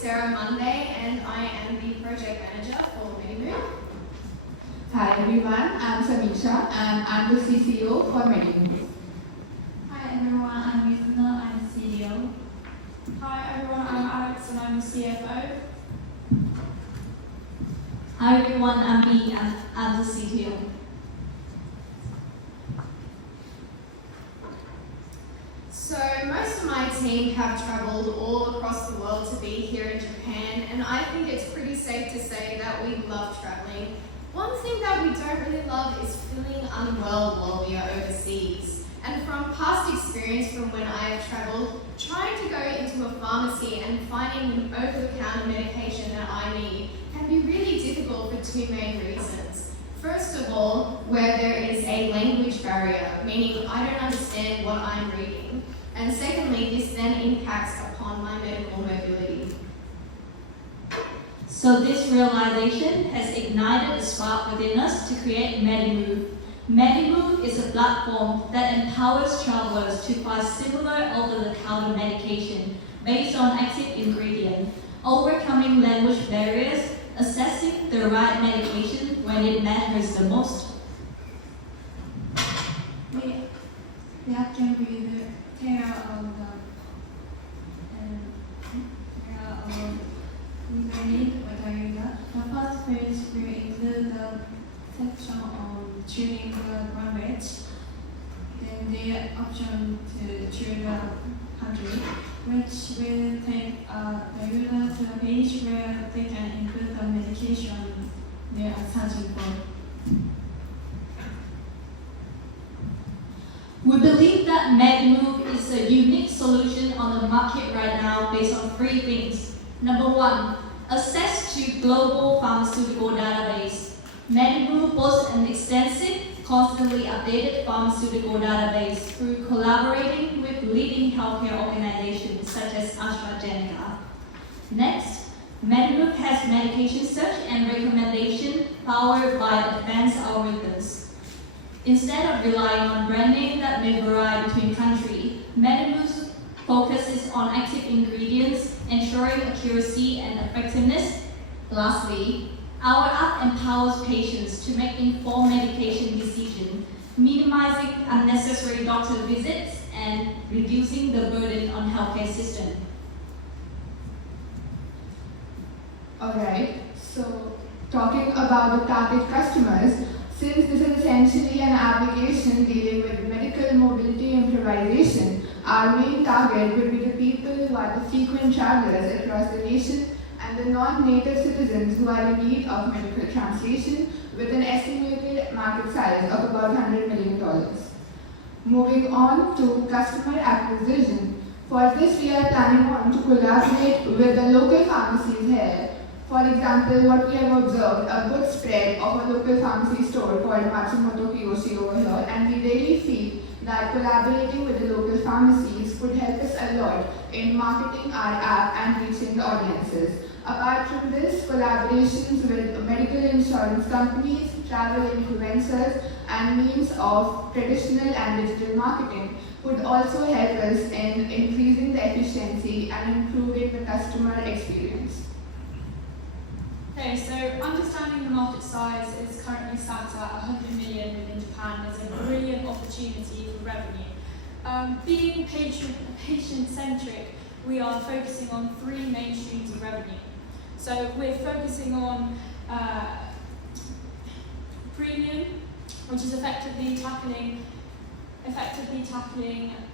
Sarah Monday, and I am the project manager for MEDIMOVE. Hi everyone, I'm Samisha and I'm the CCO for MEDIMOVE. Hi everyone, I'm Yusna, I'm the CEO. Hi everyone, I'm Alex and I'm the CFO. Hi everyone, I'm Bee, I'm the CTO. So most of my team have travelled all across the world to be here in Japan, and I think it's pretty safe to say that we love travelling. One thing that we don't really love is feeling unwell while we are overseas. And from past experience from when I have travelled, trying to go into a pharmacy and finding an over-the-counter medication that I need can be really difficult for two main reasons. First of all, where there is a language barrier, meaning I don't understand what I'm reading. And secondly, this then impacts upon my medical mobility. So this realization has ignited a spark within us to create MEDIMOVE. MEDIMOVE is a platform that empowers travelers to find similar over-the-counter medication based on active ingredient, overcoming language barriers, assessing the right medication when it matters the most. We can be the care of the first page will include the section on choosing the language, then the option to choose the country, which will take the user to a page where they can include the medication they are searching for. We believe that MEDIMOVE is a unique solution on the market right now based on three things. Number one, access to global pharmaceutical database. MEDIMOVE boasts an extensive, constantly updated pharmaceutical database through collaborating with leading healthcare organizations such as AstraZeneca. Next, MEDIMOVE has medication search and recommendation powered by advanced algorithms. Instead of relying on brand name that may vary between countries, MEDIMOVE focuses on active ingredients, ensuring accuracy and effectiveness. Lastly, our app empowers patients to make informed medication decisions, minimizing unnecessary doctor visits and reducing the burden on healthcare system. Alright, so talking about the target customers, since this is essentially an application dealing with medical mobility improvisation, our main target would be the people who are the frequent travelers across the nation and the non-native citizens who are in need of medical translation with an estimated market size of about $100 million. Moving on to customer acquisition. For this, we are planning on to collaborate with the local pharmacies here. For example, what we have observed, a good spread of a local pharmacy store called Matsumoto Kiyoshi over here, and we really feel that collaborating with the local pharmacies would help us a lot in marketing our app and reaching the audiences. Apart from this, collaborations with medical insurance companies, travel influencers, and means of traditional and digital marketing would also help us in increasing the efficiency and improving the customer experience. Okay, so understanding the market size is currently sat at 100 million within Japan. There's a brilliant opportunity for revenue. Being patient-centric, we are focusing on three main streams of revenue. So we're focusing on premium, which is effectively tackling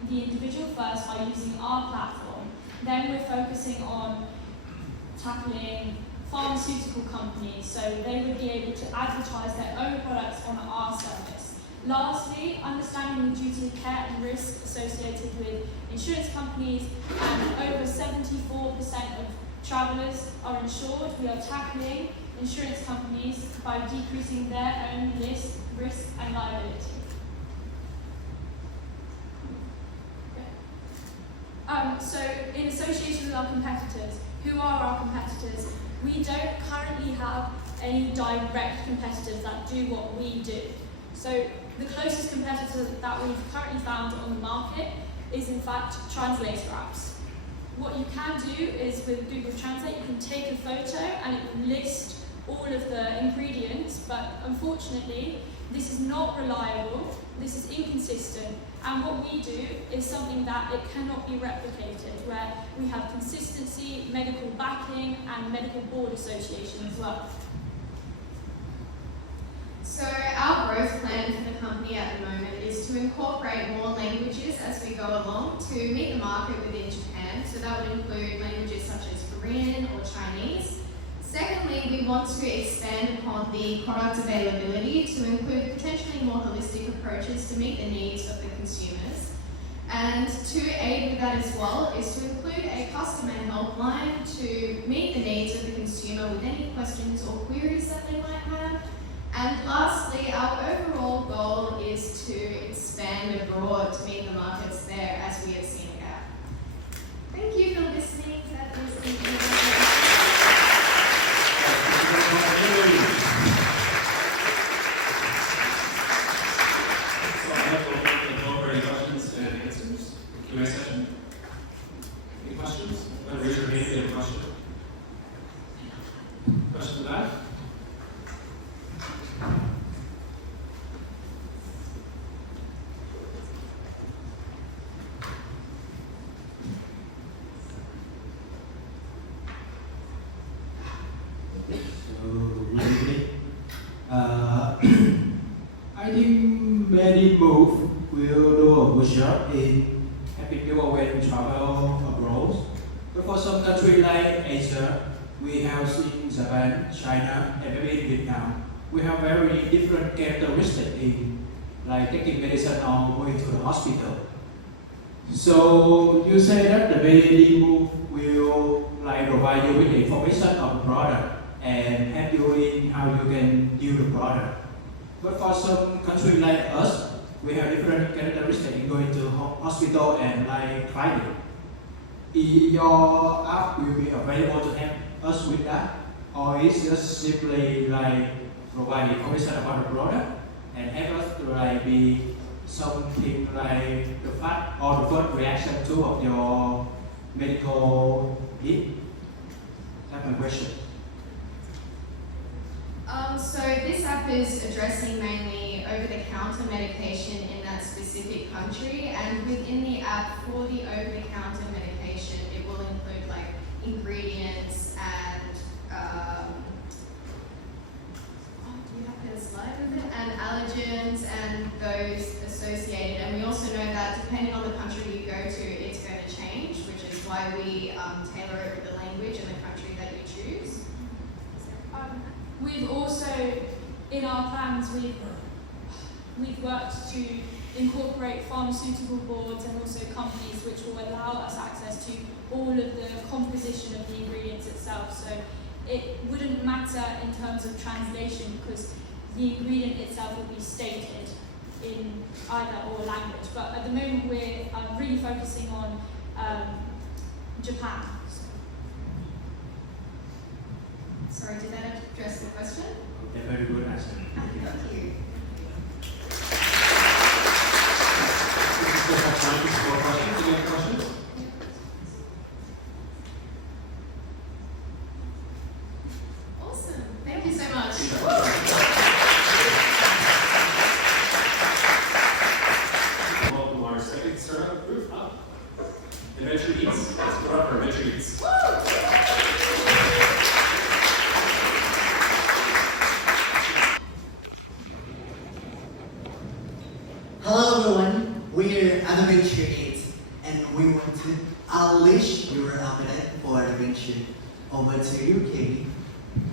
the individual first by using our platform. Then we're focusing on tackling pharmaceutical companies, so they would be able to advertise their own products on our service. Lastly, understanding the duty of care and risk associated with insurance companies, and over 74% of travellers are insured. We are tackling insurance companies by decreasing their own risk and liability. So in association with our competitors, who are our competitors? We don't currently have any direct competitors that do what we do. So the closest competitor that we've currently found on the market is in fact translator apps. what you can do is with Google Translate, you can take a photo and it will list all of the ingredients, but unfortunately, this is not reliable, this is inconsistent, and what we do is something that it cannot be replicated, where we have consistency, medical backing, and medical board association as well. So our growth plan for the company at the moment is to incorporate more languages as we go along to meet the market within Japan. So that would include languages such as Korean or Chinese. Secondly, we want to expand upon the product availability to include potentially more holistic approaches to meet the needs of the consumers. And to aid with that as well is to include a customer helpline to meet the needs of the consumer with any questions or queries that they might have. And lastly, our overall goal is to expand abroad to meet the markets there as we have seen a gap. Thank you for listening. That is the end. So I'd like to open the floor for any questions and answers. Q&A session. Any questions? Raise your hand if you have a question. Question in the back? I think MEDIMOVE will do a good job in helping people when travel abroad. But for some countries like Asia, we have in Japan, China, and maybe in Vietnam, we have very different characteristics in like taking medicine or going to the hospital. So you say that the MEDIMOVE will like provide you with the information of the product and help you in how you can use the product. But for some countries like us, we have different characteristics in going to hospital and like clinic. Your app will be available to help us with that, or is just simply like provide information about the product and help us to like be something like the fact or the first reaction to of your medical need? That's my question. So this app is addressing mainly over-the-counter medication in that specific country, and within the app for the over-the-counter medication, it will include like ingredients and do you have a slide with it? And allergens and those associated. And we also know that depending on the country you go to, it's going to change, which is why we tailor it with the language and the country that you choose. We've also, in our plans, we've worked to incorporate pharmaceutical boards and also companies which will allow us access to all of the composition of the ingredients itself. So it wouldn't matter in terms of translation because the ingredient itself will be stated in either or language. But at the moment we're really focusing on Japan. Sorry, did that address the question? Okay, very good answer. Thank you. We still have time for more questions. Any other questions? Awesome. Thank you so much. Welcome our second startup group up. Adventure Eats. Let's go up for Adventure Eats. Hello everyone, we're Adventure 8 and we want to unleash your appetite for adventure. Over to you, Katie.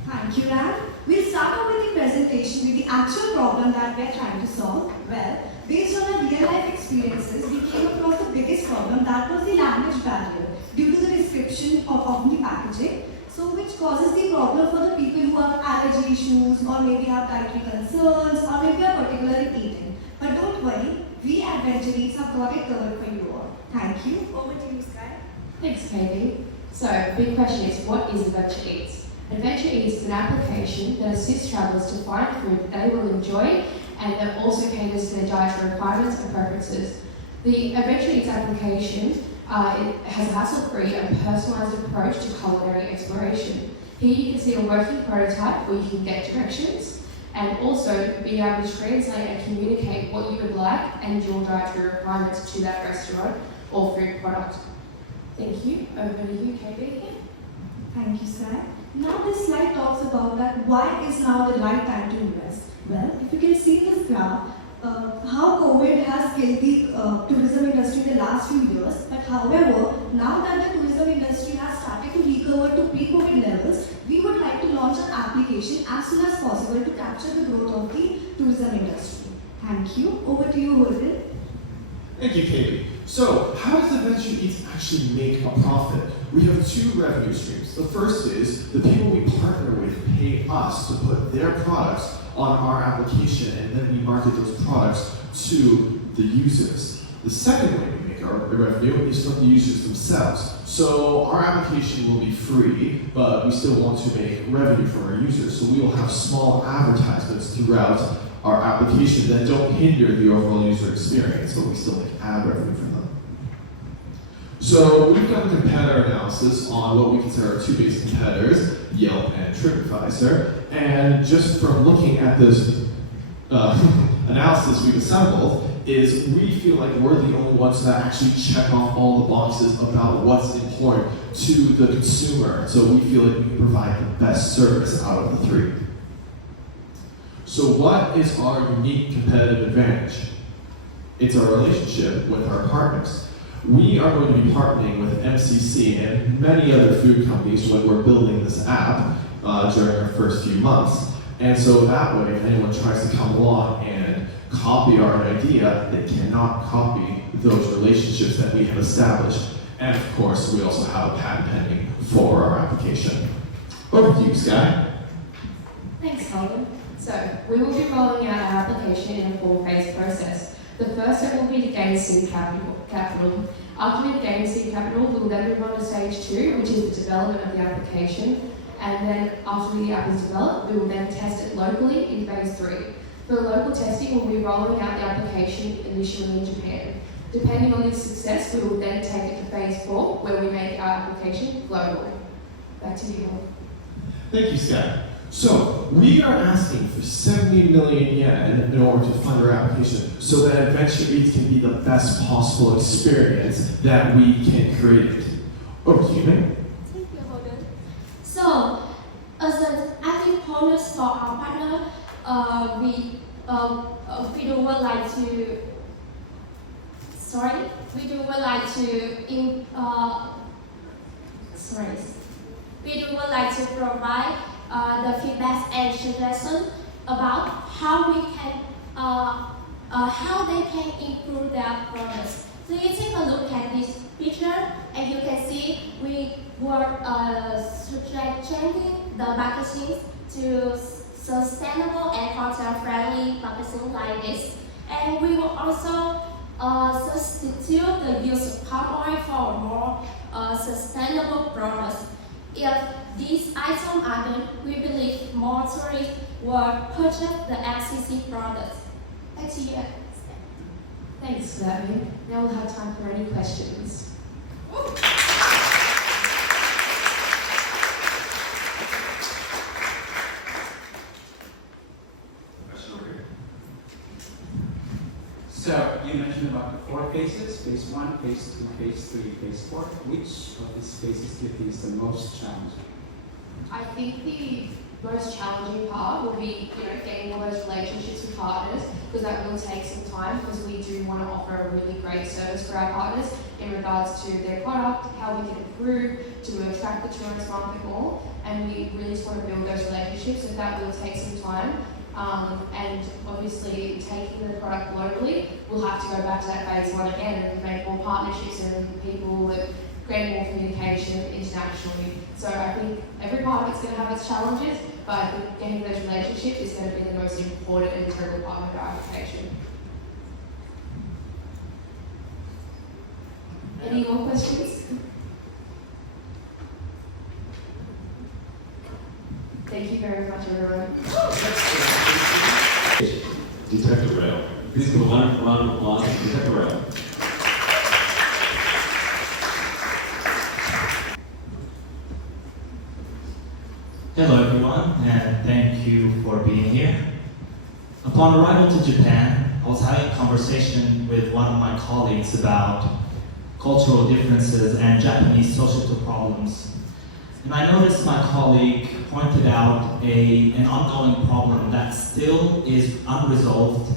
Thank you, Rad. We'll start off with the presentation with the actual problem that we're trying to solve. Well, based on our real-life experiences, we came across the biggest problem, that was the language barrier due to the description of the packaging, so which causes the problem for the people who have allergy issues or maybe have dietary concerns or maybe are particularly eating. But don't worry, we Adventure Eats have got it covered for you all. Thank you. Over to you, Sky. Thanks, Katie. So, big question is, what is Adventure Eats? Adventure Eats is an application that assists travellers to find food that they will enjoy and that also caters to their dietary requirements and preferences. The Adventure Eats application it has a hassle-free and personalised approach to culinary exploration. Here you can see a working prototype where you can get directions and also be able to translate and communicate what you would like and your dietary requirements to that restaurant or food product. Thank you. Over to you, KB. Thank you, Sai. Now this slide talks about that why is now the right time to invest. Well, if you can see this graph, how COVID has killed the tourism industry in the last few years. But however, now that the tourism industry has started to recover to pre-COVID levels, we would like to launch an application as soon as possible to capture the growth of the tourism industry. Thank you. Over to you, Holden. Thank you, Katie. So, how does Adventure Eats actually make a profit? We have two revenue streams. The first is the people we partner with pay us to put their products on our application, and then we market those products to the users. The second way we make our revenue is from the users themselves. So our application will be free, but we still want to make revenue from our users. So we will have small advertisements throughout our application that don't hinder the overall user experience, but we still make ad revenue from them. So we've done a competitor analysis on what we consider our two biggest competitors, Yelp and TripAdvisor, and just from looking at this analysis we've assembled, is we feel like we're the only ones that actually check off all the boxes about what's important to the consumer. So we feel like we can provide the best service out of the three. So what is our unique competitive advantage? It's our relationship with our partners. We are going to be partnering with MCC and many other food companies when we're building this app during our first few months. And so that way, if anyone tries to come along and copy our idea, they cannot copy those relationships that we have established. And of course, we also have a patent pending for our application. Over to you, Sky. Thanks, Holden. So, we will be rolling out our application in a four-phase process. The first step will be to gain seed capital. After we've gained seed capital, we will then move on to stage 2, which is the development of the application. And then after the app is developed, we will then test it locally in phase 3. For the local testing, we'll be rolling out the application initially in Japan. Depending on its success, we will then take it to phase 4, where we make our application global. Back to you, Holden. Thank you, Sky. So, we are asking for 70 million yen in order to fund our application so that Adventure Eats can be the best possible experience that we can create. Over to you, Ming. Thank you, Holden. So, as an active partners for our partner, we would like to provide the feedback and suggestions about how they can improve their products. Please take a look at this picture, and you can see we were changing the packaging to sustainable and hotel-friendly packaging like this. And we will also substitute the use of palm oil for more sustainable products. If these items are done, we believe more tourists will purchase the FCC products. Back to you. Thanks for that, Ming. Now we'll have time for any questions. So, you mentioned about the 4 phases, phase 1, phase 2, phase 3, phase 4. Which of these phases do you think is the most challenging? I think the most challenging part will be, getting all those relationships with partners, because that will take some time, because we do want to offer a really great service for our partners in regards to their product, how we can improve to attract the tourist market more, and we really just want to build those relationships, so that will take some time. And obviously, taking the product globally, we'll have to go back to that phase 1 again and make more partnerships and people that create more communication internationally. So I think every part of it's going to have its challenges, but I think getting those relationships is going to be the most important and integral part of our application. Any more questions? Thank you very much, everyone. DETECTORAIL. Please give a wonderful round of applause to DETECTORAIL. Hello everyone, and thank you for being here. Upon arrival to Japan, I was having a conversation with one of my colleagues about cultural differences and Japanese social problems. And I noticed my colleague pointed out an ongoing problem that still is unresolved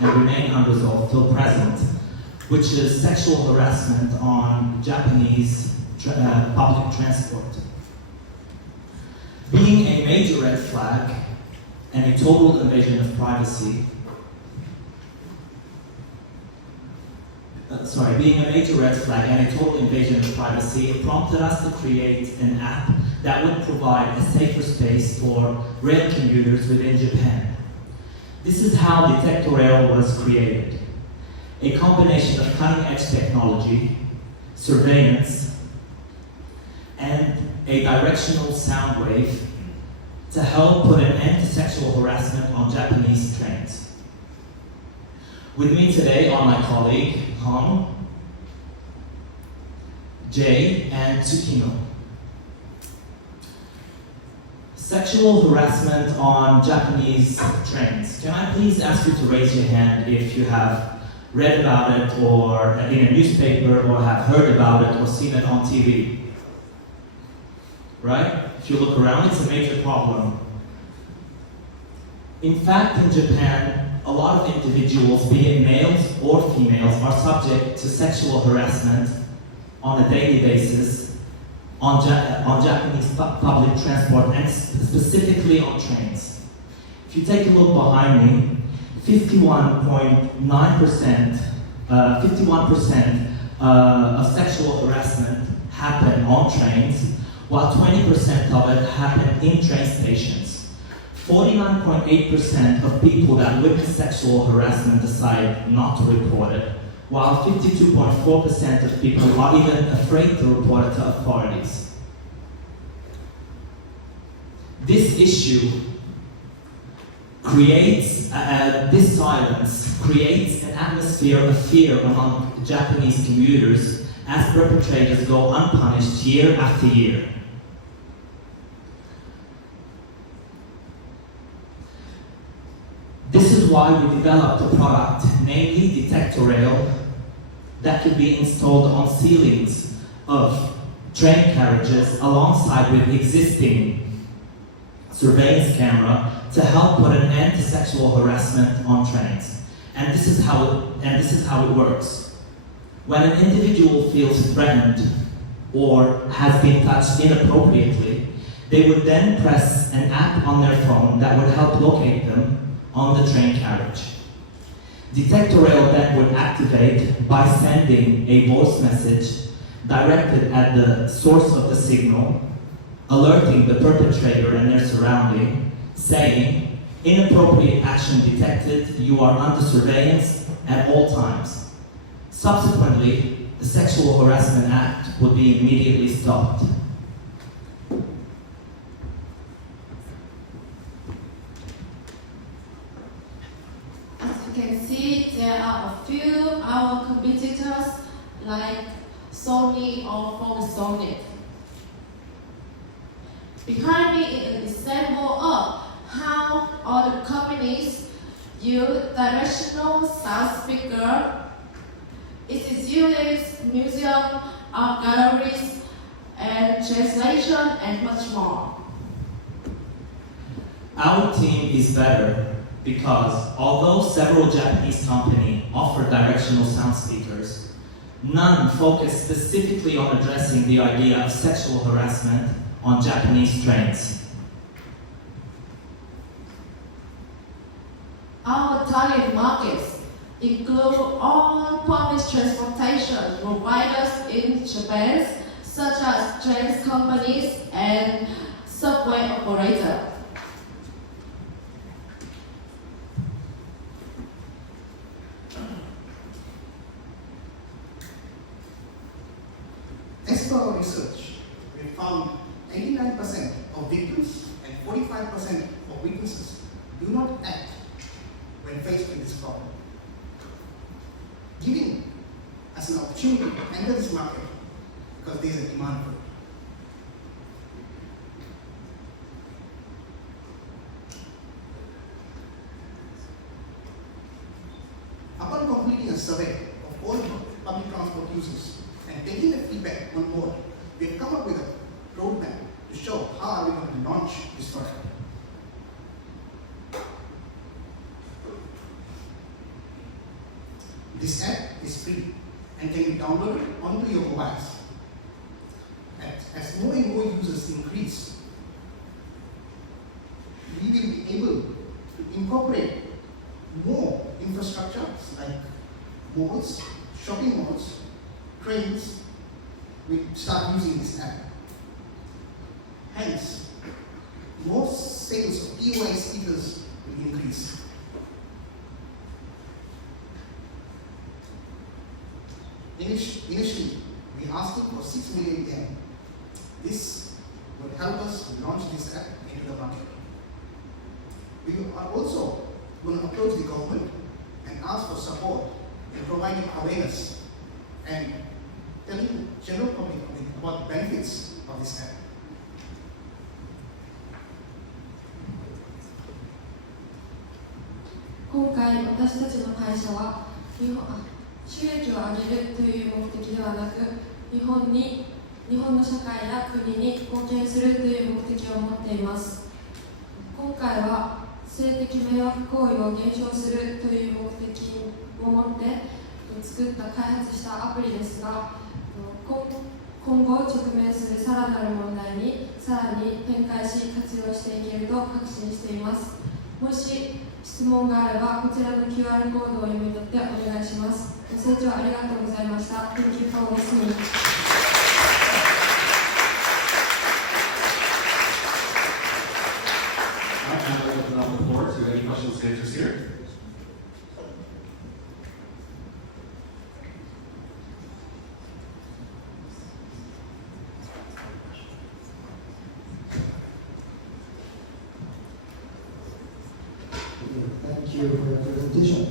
and remain unresolved till present, which is sexual harassment on Japanese public transport. Being a major red flag and a total invasion of privacy, being a major red flag and a total invasion of privacy, it prompted us to create an app that would provide a safer space for rail commuters within Japan. This is how DETECTORAIL was created. A combination of cutting-edge technology, surveillance, and a directional sound wave to help put an end to sexual harassment on Japanese trains. With me today are my colleague, Hong, Jay, and Tsukino. Sexual harassment on Japanese trains. Can I please ask you to raise your hand if you have read about it or in a newspaper or have heard about it or seen it on TV? Right? If you look around, it's a major problem. In fact, in Japan, a lot of individuals, be it males or females, are subject to sexual harassment on a daily basis on Japanese public transport and specifically on trains. If you take a look behind me, 51% of sexual harassment happen on trains, while 20% of it happen in train stations. 49.8% of people that witness sexual harassment decide not to report it, while 52.4% of people are even afraid to report it to authorities. This issue creates, this silence creates an atmosphere of fear among Japanese commuters as perpetrators go unpunished year after year. This is why we developed a product, namely DETECTORAIL, that could be installed on ceilings of train carriages alongside with existing surveillance camera to help put an end to sexual harassment on trains. And this is how it works. When an individual feels threatened or has been touched inappropriately, they would then press an app on their phone that would help locate them on the train carriage. DETECTORAIL then would activate by sending a voice message directed at the source of the signal, alerting the perpetrator and their surrounding, saying, "Inappropriate action detected, you are under surveillance at all times." Subsequently, the sexual harassment act would be immediately stopped. As you can see, there are a few our competitors like Sony or Sony. Behind me is an example of how other companies use directional sound speaker. It is used in museums, art galleries, and translation, and much more. Our team is better because although several Japanese companies offer directional sound speakers, none focus specifically on addressing the idea of sexual harassment on Japanese trains. Our target markets include all public transportation providers in Japan, such as train companies and subway operators. As per our research, we found 89% of victims and 45% of witnesses do not act when faced with this problem, giving us an opportunity to enter this market because there is a demand for it. survey of all public transport users, and taking the feedback on board, we have come up with a roadmap to show how are we going to launch this product. This app is free and can be downloaded onto your mobiles. As more and more users increase, we will be able to incorporate more infrastructure like malls, shopping malls, trains, will start using this app. Hence, more sales of POI stickers will increase. Initially, we asked for 6 million yen. This will help us launch this app into the market. We are also going to approach the government and ask for support in providing awareness and telling the general public about the benefits of this app. 今回私たちの会社は収益を上げるという目的ではなく、日本の社会や国に貢献するという目的を持っています。今回は性的迷惑行為を減少するという目的を持って作った開発したアプリですが、今後直面するさらなる問題にさらに展開し活用していけると確信しています。もし質問があればこちらの QR コードを読み取ってお願いします。ご清聴ありがとうございました。Thank you for listening. Now we'll open up the floor to any questions and answers here. Thank you for your presentation.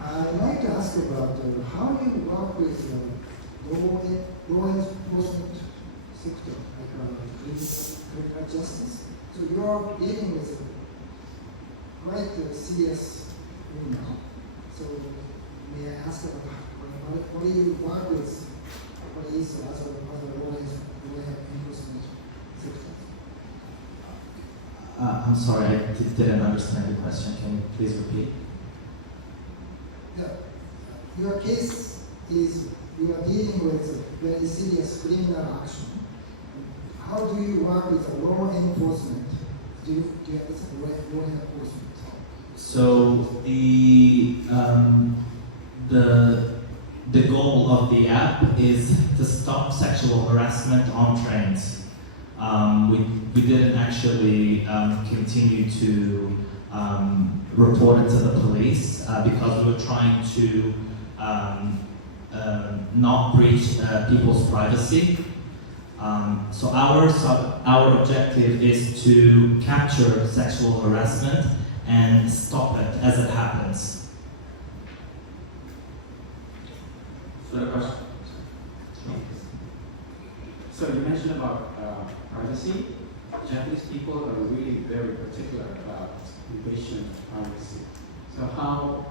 I'd like to ask about how you work with law enforcement sector, like criminal justice. So you are dealing with quite serious criminal. So may I ask about what do you work with police or other law enforcement sector? I'm sorry, I didn't understand the question. Can you please repeat? Yeah. Your case is you are dealing with very serious criminal action. How do you work with law enforcement? Do you understand law enforcement? So the goal of the app is to stop sexual harassment on trains. We didn't actually continue to report it to the police because we were trying to not breach people's privacy. So our objective is to capture sexual harassment and stop it as it happens. Further question? So you mentioned about privacy. Japanese people are really very particular about patient privacy. So how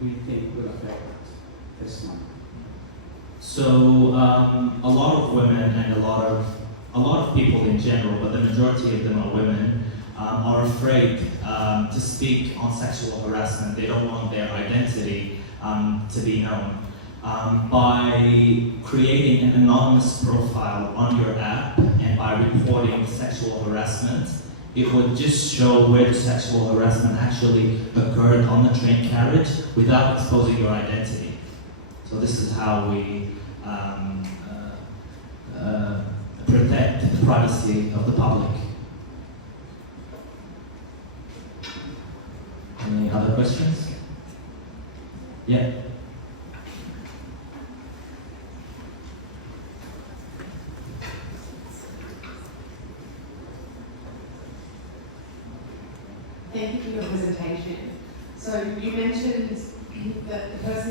do you think will affect this one? So a lot of women and a lot of people in general, but the majority of them are women, are afraid to speak on sexual harassment. They don't want their identity to be known. By creating an anonymous profile on your app and by reporting sexual harassment, it would just show where the sexual harassment actually occurred on the train carriage without exposing your identity. So this is how we protect the privacy of the public. Any other questions? Yeah. Thank you for your presentation. So you mentioned that the person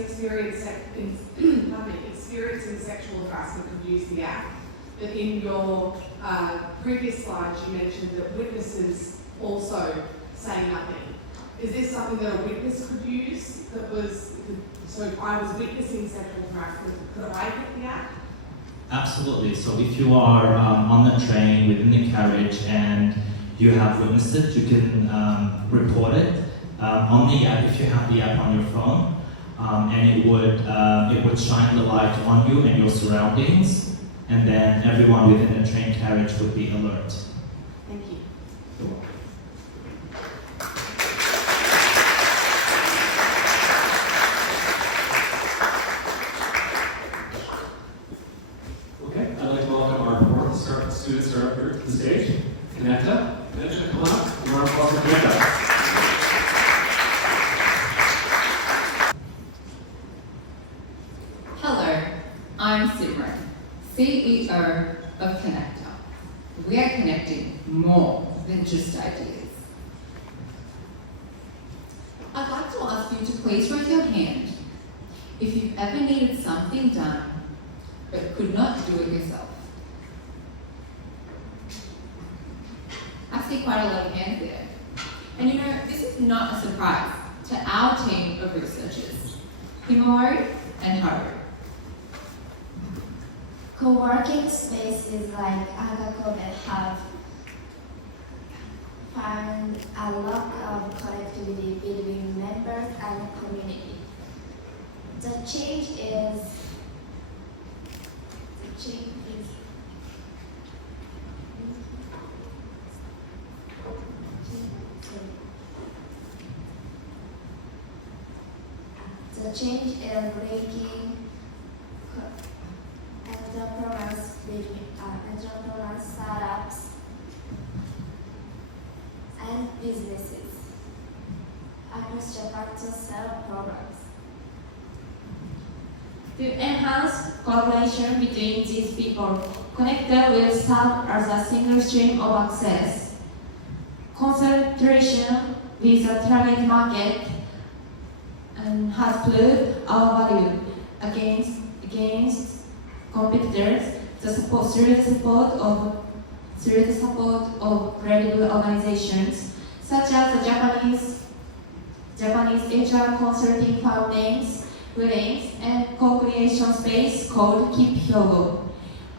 experiencing sexual harassment could use the app, but in your previous slides you mentioned that witnesses also say nothing. Is this something that a witness could use that was So if I was witnessing sexual harassment, could I get the app? Absolutely. So if you are on the train, within the carriage, and you have witnessed it, you can report it on the app if you have the app on your phone, and it would shine the light on you and your surroundings, and then everyone within the train carriage would be alert. Thank you. You're welcome. Okay, I'd like to welcome our fourth student startup here to the stage, CONNECTA. CONNECTA, come on up. We're on applause for CONNECTA. Hello, I'm Simran, CEO of CONNECTA. We are connecting more than just ideas. I'd like to ask you to please raise your hand if you've ever needed something done but could not do it yourself. I see quite a lot of hands there. And you know, this is not a surprise to our team of researchers, Himori and Haru. Co-working spaces like Agakobe have found a lot of connectivity between members and community. The change is linking entrepreneurs, startups, and businesses across Japan to sell products. To enhance collaboration between these people, CONNECTA will serve as a single stream of access. Concentration with the target market and has proved our value against competitors through the support of credible organizations such as the Japanese HR consulting firm names, and co-creation space called Keep Hyogo.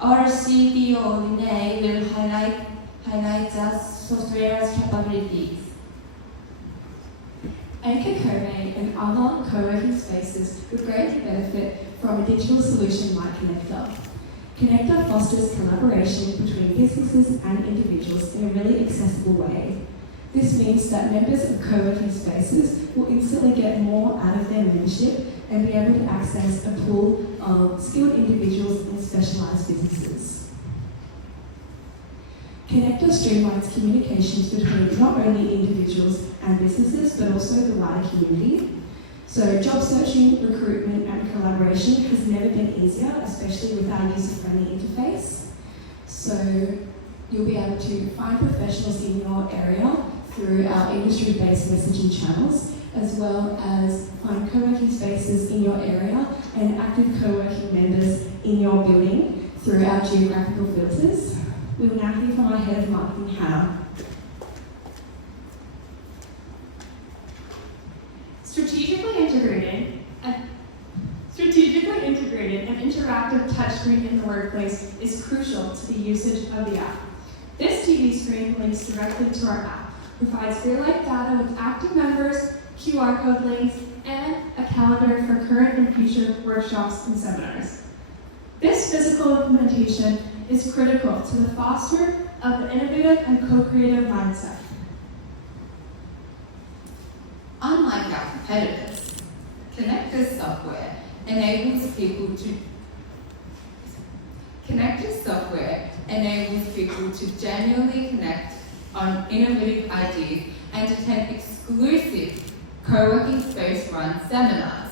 Our CTO Renee will highlight the software's capabilities. Anchor Co-Made and online co-working spaces would greatly benefit from a digital solution like CONNECTA. CONNECTA fosters collaboration between businesses and individuals in a really accessible way. This means that members of co-working spaces will instantly get more out of their membership and be able to access a pool of skilled individuals in specialised businesses. CONNECTA streamlines communications between not only individuals and businesses, but also the wider community. So job searching, recruitment, and collaboration has never been easier, especially with our user-friendly interface. So you'll be able to find professionals in your area through our industry-based messaging channels, as well as find co-working spaces in your area and active co-working members in your building through our geographical filters. We will now hear from our Head of Marketing, Hannah. Strategically integrated and interactive touchscreen in the workplace is crucial to the usage of the app. This TV screen links directly to our app, provides real-life data with active members, QR code links, and a calendar for current and future workshops and seminars. This physical implementation is critical to the foster of an innovative and co-creative mindset. Unlike our competitors, CONNECTA's software enables people to genuinely connect on innovative ideas and attend exclusive co-working space-run seminars.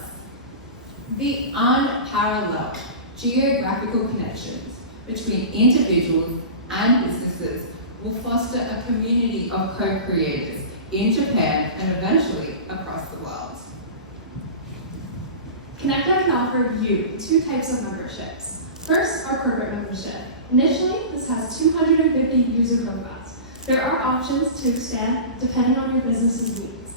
The unparalleled geographical connections between individuals and businesses will foster a community of co-creators in Japan and eventually across the world. CONNECTA can offer you two types of memberships. First, our corporate membership. Initially, this has 250 user profiles. There are options to expand depending on your business's needs.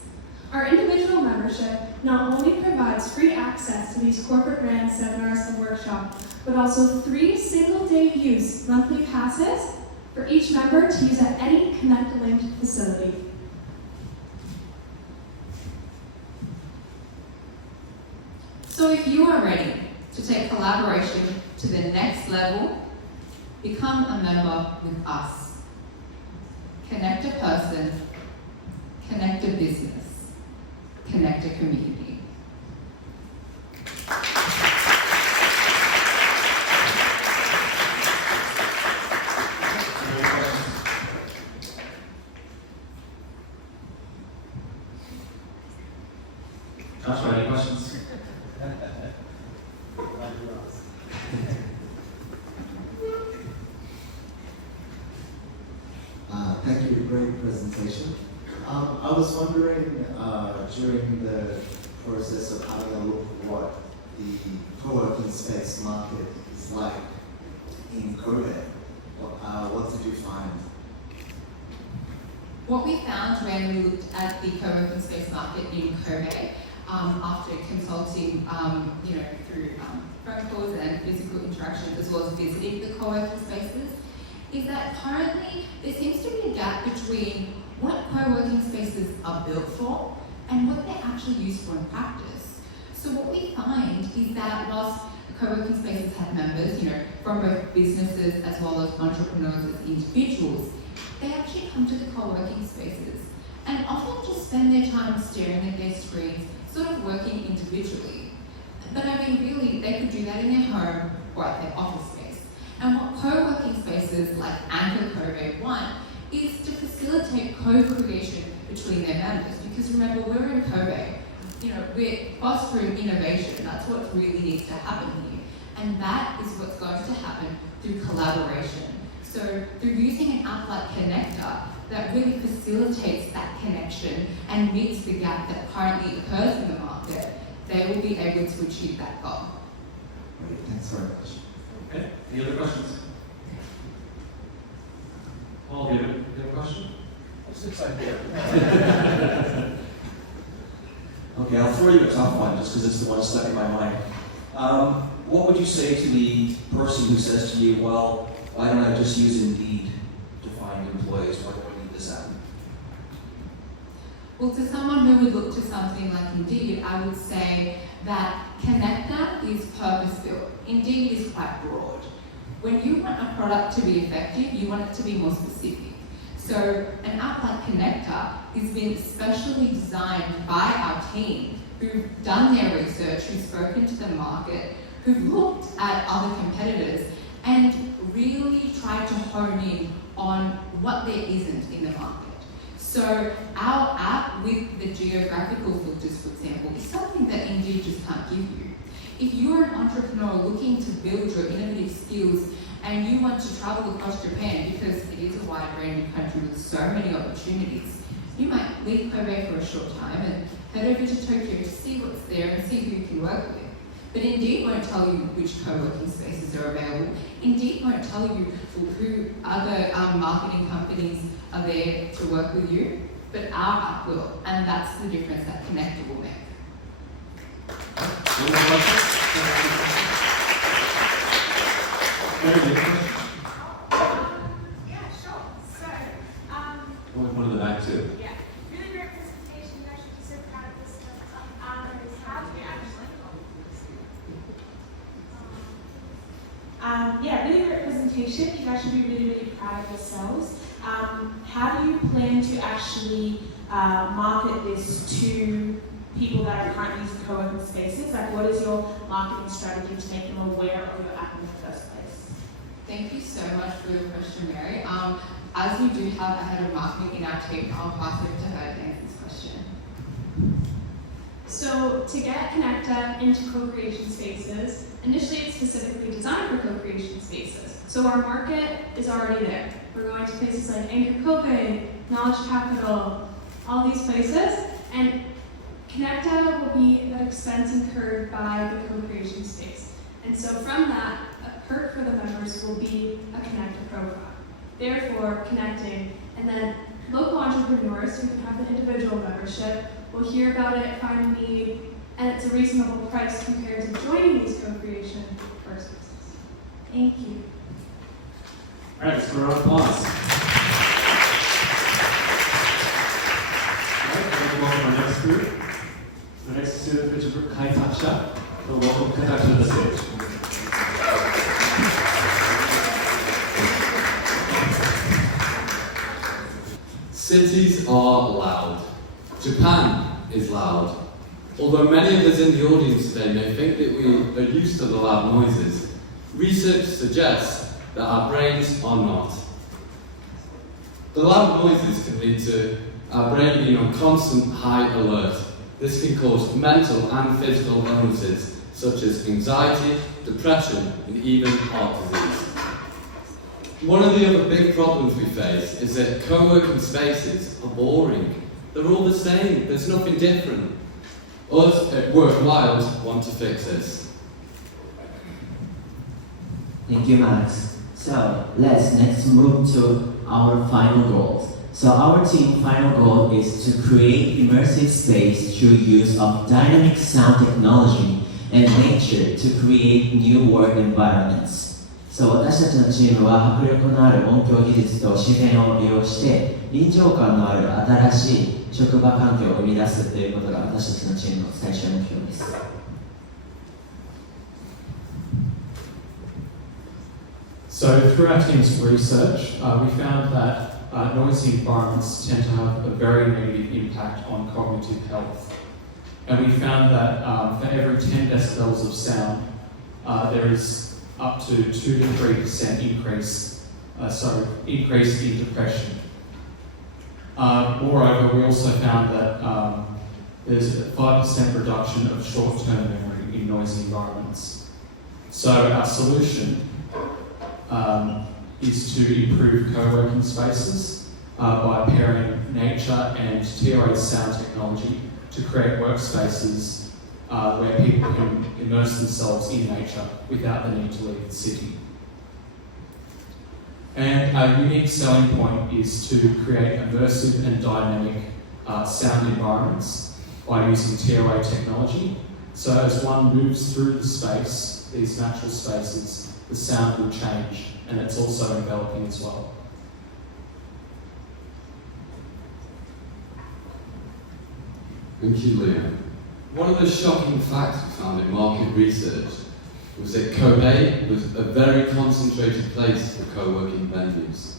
Our individual membership not only provides free access to these corporate brand seminars and workshops, but also 3 single-day use monthly passes for each member to use at any CONNECTA-linked facility. So if you are ready to take collaboration to the next level, become a member with us. Connect a person, connect a business, connect a community. Joshua, any questions? Thank you, great presentation. I was wondering during the process of having a look at what the co-working space market is like in Kobe, what did you find? What we found when we looked at the co-working space market in Kobe, after consulting, through phone calls and physical interactions, as well as visiting the co-working spaces, is that currently there seems to be a gap between what co-working spaces are built for and what they're actually used for in practice. So what we find is that whilst co-working spaces have members, from both businesses as well as entrepreneurs as individuals, they actually come to the co-working spaces and often just spend their time staring at their screens, sort of working individually. But really, they could do that in their home or at their office space. And what co-working spaces like Anchor Kobe want is to facilitate co-creation between their members. Because remember, we're in Kobe, we're fostering innovation. That's what really needs to happen here. And that is what's going to happen through collaboration. So through using an app like CONNECTA that really facilitates that connection and meets the gap that currently occurs in the market, they will be able to achieve that goal. Great, thanks very much. Okay, any other questions? Paul, do you have a question? Since I'm here. Okay, I'll throw you a tough one just because it's the one stuck in my mind. What would you say to the person who says to you, well, why don't I just use Indeed to find employees? Why do I need this app? Well, to someone who would look to something like Indeed, I would say that CONNECTA is purpose-built. Indeed is quite broad. When you want a product to be effective, you want it to be more specific. So an app like CONNECTA is being specially designed by our team who've done their research, who've spoken to the market, who've looked at other competitors and really tried to hone in on what there isn't in the market. So our app with the geographical filters, for example, is something that Indeed just can't give you. If you're an entrepreneur looking to build your innovative skills and you want to travel across Japan because it is a wide-ranging country with so many opportunities, you might leave Kobe for a short time and head over to Tokyo to see what's there and see who you can work with. But Indeed won't tell you which co-working spaces are available. Indeed won't tell you who other marketing companies are there to work with you, but our app will, and that's the difference that CONNECTA will make. Any more questions? Yeah, sure. So, One in the back too. yeah, really great presentation. You guys should be so proud of this stuff. How do you actually? Yeah, really great presentation. You guys should be really, really proud of yourselves. How do you plan to actually market this to people that are currently using co-working spaces? Like, what is your marketing strategy to make them aware of your app in the first place? Thank you so much for your question, Mary. As we do have a head of marketing in our team, I'll pass it to her to answer this question. So to get CONNECTA into co-creation spaces, initially it's specifically designed for co-creation spaces. So our market is already there. We're going to places like Anchor Kobe, Knowledge Capital, all these places, and CONNECTA will be an expense incurred by the co-creation space. And so from that, a perk for the members will be a CONNECTA profile. Therefore, connecting, and then local entrepreneurs who can have the individual membership will hear about it, find a need, and it's a reasonable price compared to joining these co-creation workspaces. Thank you. All right, let's put a round of applause. All right, we're going to welcome our next group. The next student pitch group, Kaitakusha. So welcome Kaitakusha to the stage. Cities are loud. Japan is loud. Although many of us in the audience today may think that we are used to the loud noises, research suggests that our brains are not. The loud noises can lead to our brain being on constant high alert. This can cause mental and physical illnesses such as anxiety, depression, and even heart disease. One of the other big problems we face is that co-working spaces are boring. They're all the same, there's nothing different. Us at Workwild want to fix this. Thank you, Max. So let's next move to our final goals. So our team final goal is to create immersive space through use of dynamic sound technology and nature to create new work environments. そう、私たちのチームは迫力のある音響技術と自然を利用して臨場感のある新しい職場環境を生み出すということが私たちのチームの最終目標です。So through our team's research, we found that noisy environments tend to have a very negative impact on cognitive health. And we found that for every 10 decibels of sound, there is up to 2 to 3% increase in depression. Moreover, we also found that there's a 5% reduction of short-term memory in noisy environments. So our solution is to improve co-working spaces by pairing nature and TRA sound technology to create workspaces where people can immerse themselves in nature without the need to leave the city. And our unique selling point is to create immersive and dynamic sound environments by using TRA technology. So as one moves through the space, these natural spaces, the sound will change, and it's also enveloping as well. Thank you, Liam. One of the shocking facts we found in market research was that Kobe was a very concentrated place for co-working venues.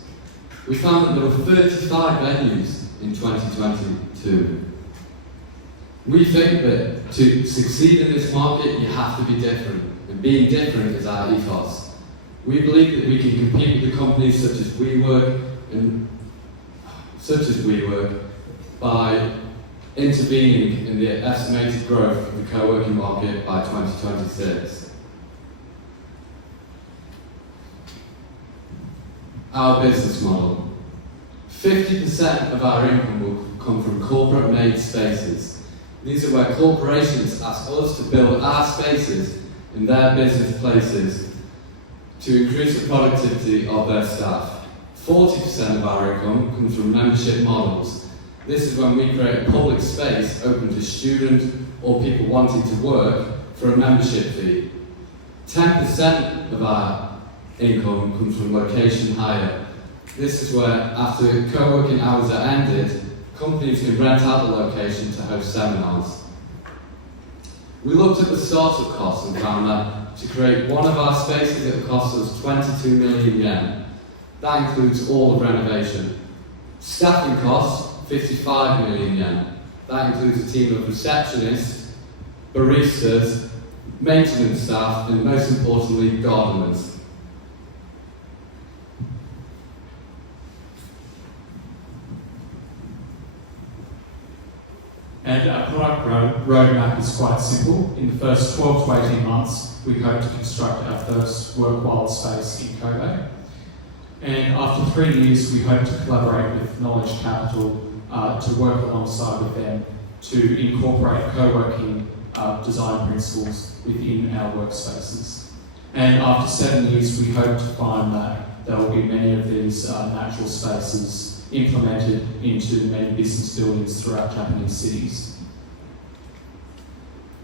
We found that there were 35 venues in 2022. We think that to succeed in this market, you have to be different, and being different is our ethos. We believe that we can compete with the companies such as WeWork by intervening in the estimated growth of the co-working market by 2026. Our business model. 50% of our income will come from corporate-made spaces. These are where corporations ask us to build our spaces in their business places to increase the productivity of their staff. 40% of our income comes from membership models. This is when we create a public space open to students or people wanting to work for a membership fee. 10% of our income comes from location hire. This is where, after co-working hours are ended, companies can rent out the location to host seminars. We looked at the startup costs and found that to create one of our spaces it will cost us 22 million yen. That includes all the renovation. Staffing costs, 55 million yen. That includes a team of receptionists, baristas, maintenance staff, and most importantly, gardeners. And our product roadmap is quite simple. In the first 12 to 18 months, we hope to construct our first Workwild space in Kobe. And after 3 years, we hope to collaborate with Knowledge Capital to work alongside with them to incorporate co-working design principles within our workspaces. And after 7 years, we hope to find that there will be many of these natural spaces implemented into many business buildings throughout Japanese cities.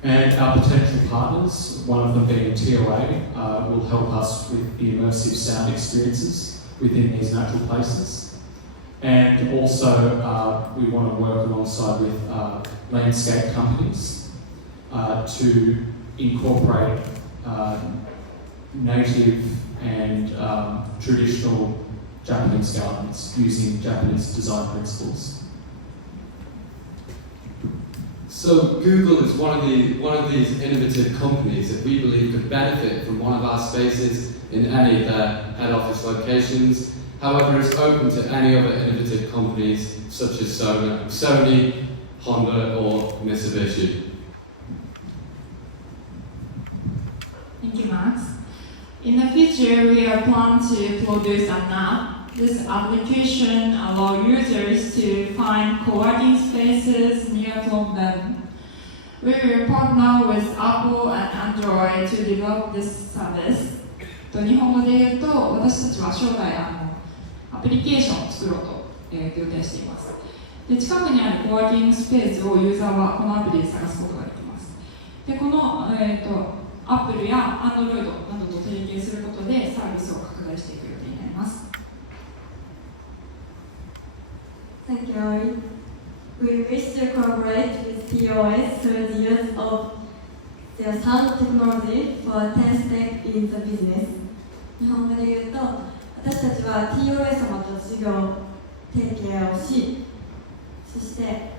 And our potential partners, one of them being a TOA, will help us with the immersive sound experiences within these natural places. And also, we want to work alongside with landscape companies to incorporate native and traditional Japanese gardens using Japanese design principles. So Google is one of these innovative companies that we believe could benefit from one of our spaces in any of their head office locations. However, it's open to any other innovative companies such as Sony, Honda, or Mitsubishi. Thank you, Max. In the future, we are planning to produce an app. This application allows users to find co-working spaces near from them. We will partner with Apple and Android to develop this service. 日本語で言うと、私たちは将来アプリケーションを作ろうと、予定しています。で、近くにあるコワーキングスペースをユーザーはこのアプリで探すことができます。で、この、Apple や Android などと提携することでサービスを拡大していく予定になります。Thank you, Ari. We wish to collaborate with TOS through the use of their sound technology for a 10 step in the business. 日本語で言うと、私たちは TOS 様と事業提携をし、そして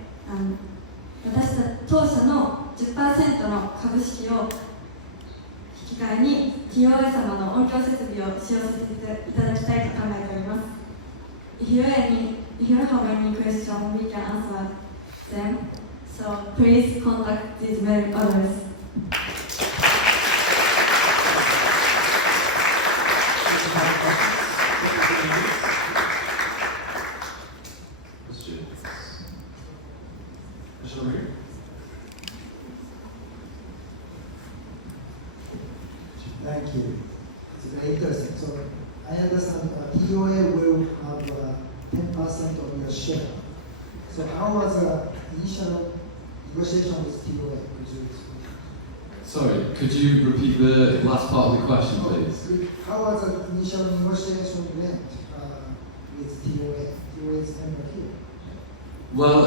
私たち当社の 10% の株式を引き換えに TOS 様の音響設備を使用させていただきたいと考えております。If you have any question, we can answer them. So please contact this mail address. Thank you. It's very interesting. So I understand TOA will have 10% of your share. So how was the initial negotiation with TOA? Sorry, could you repeat the last part of the question, please? How was the initial negotiation went with TOA? TOA is member here. Well,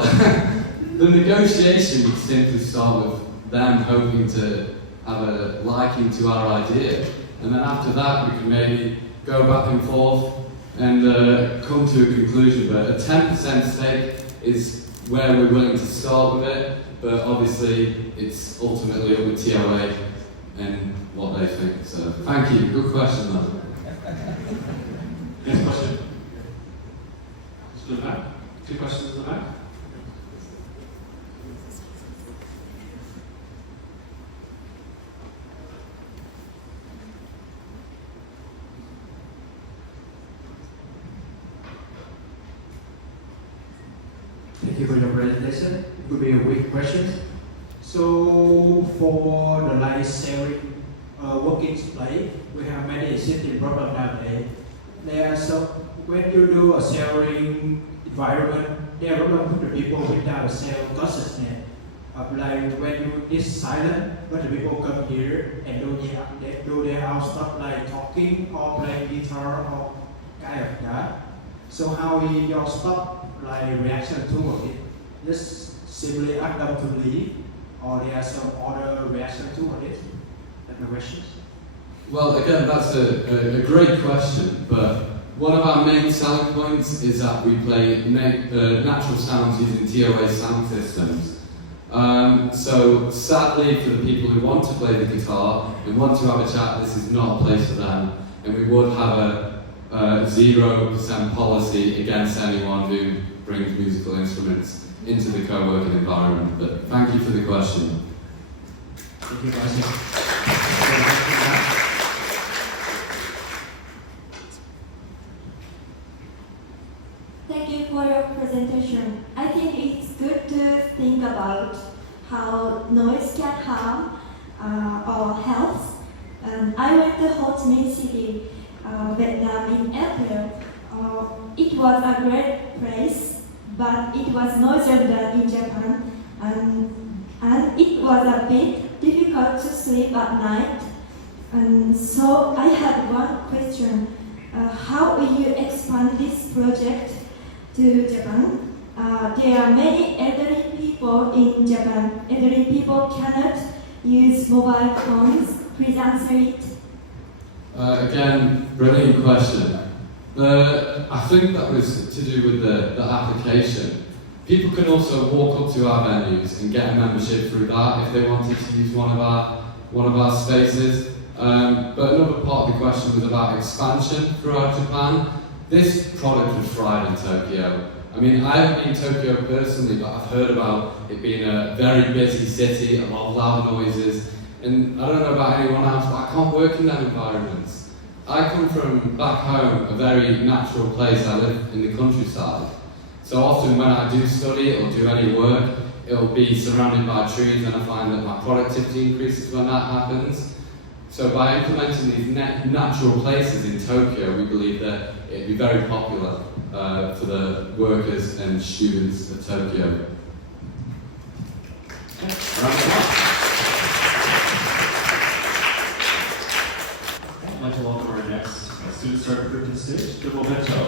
the negotiation would simply start with them hoping to have a liking to our idea, and then after that we can maybe go back and forth and come to a conclusion. But a 10% stake is where we're willing to start with it, but obviously it's ultimately up with TOA and what they think. So thank you, good question though. Next question. Just in the back. 2 questions in the back. Thank you for your presentation. It could be a quick question. So for the live sharing working place, we have many existing problems nowadays. There are some, when you do a sharing environment, there are a lot of people without a self-consciousness. Like when it's silent, but the people come here and do their own stuff like talking or playing guitar or kind of that. So how you stop like reaction toward it? Just simply ask them to leave, or there are some other reaction toward it? That's the question. Well, again, that's a great question, but one of our main selling points is that we play natural sounds using TOA sound systems. So sadly, for the people who want to play the guitar and want to have a chat, this is not a place for them, and we would have a 0% policy against anyone who brings musical instruments into the co-working environment. But thank you for the question. Thank you, guys. Thank you for your presentation. I think it's good to think about how noise can harm our health. I went to Ho Chi Minh City, Vietnam in April. It was a great place, but it was noisier than in Japan, and it was a bit difficult to sleep at night. And so I had one question. How will you expand this project to Japan? There are many elderly people in Japan. Elderly people cannot use mobile phones. Please answer it. Again, brilliant question. I think that was to do with the application. People can also walk up to our venues and get a membership through that if they wanted to use one of our spaces. But another part of the question was about expansion throughout Japan. This product would thrive in Tokyo. I mean, I haven't been to Tokyo personally, but I've heard about it being a very busy city, a lot of loud noises, and I don't know about anyone else, but I can't work in that environments. I come from back home, a very natural place. I live in the countryside. So often when I do study or do any work, it'll be surrounded by trees, and I find that my productivity increases when that happens. So by implementing these natural places in Tokyo, we believe that it'd be very popular for the workers and students of Tokyo. I'd like to welcome our next student starter group to the stage, THERMOBENTO.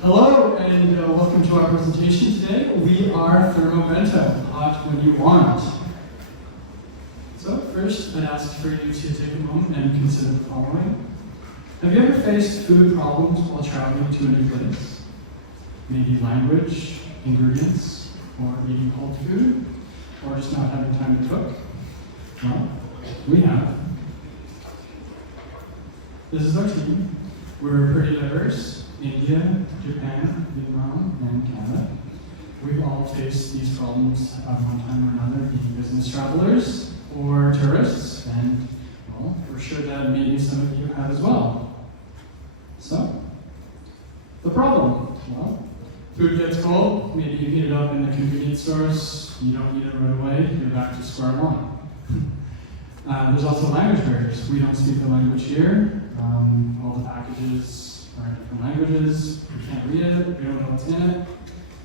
Hello, and welcome to our presentation today. We are THERMOBENTO, hot when you want. So first, I'd ask for you to take a moment and consider the following. Have you ever faced food problems while traveling to a new place? Maybe language, ingredients, or eating cold food, or just not having time to cook? Well, we have. This is our team. We're pretty diverse. India, Japan, Vietnam, and Canada. We've all faced these problems at one time or another, being business travelers or tourists, and well, we're sure that maybe some of you have as well. So, the problem, well, food gets cold, maybe you heat it up in the convenience stores, you don't eat it right away, you're back to square one. There's also language barriers. We don't speak the language here. All the packages are in different languages, we can't read it, we don't know what's in it,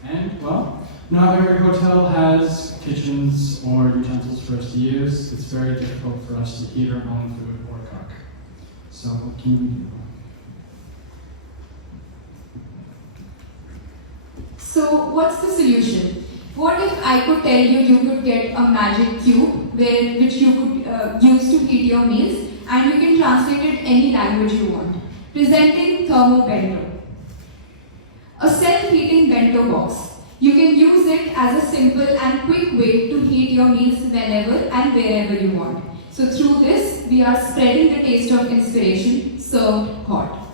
and, well, not every hotel has kitchens or utensils for us to use. It's very difficult for us to heat our own food or cook. So what can we do? So what's the solution? What if I could tell you you could get a magic cube which you could use to heat your meals, and you can translate it any language you want? Presenting THERMOBENTO. A self-heating bento box. You can use it as a simple and quick way to heat your meals whenever and wherever you want. So through this, we are spreading the taste of inspiration served hot.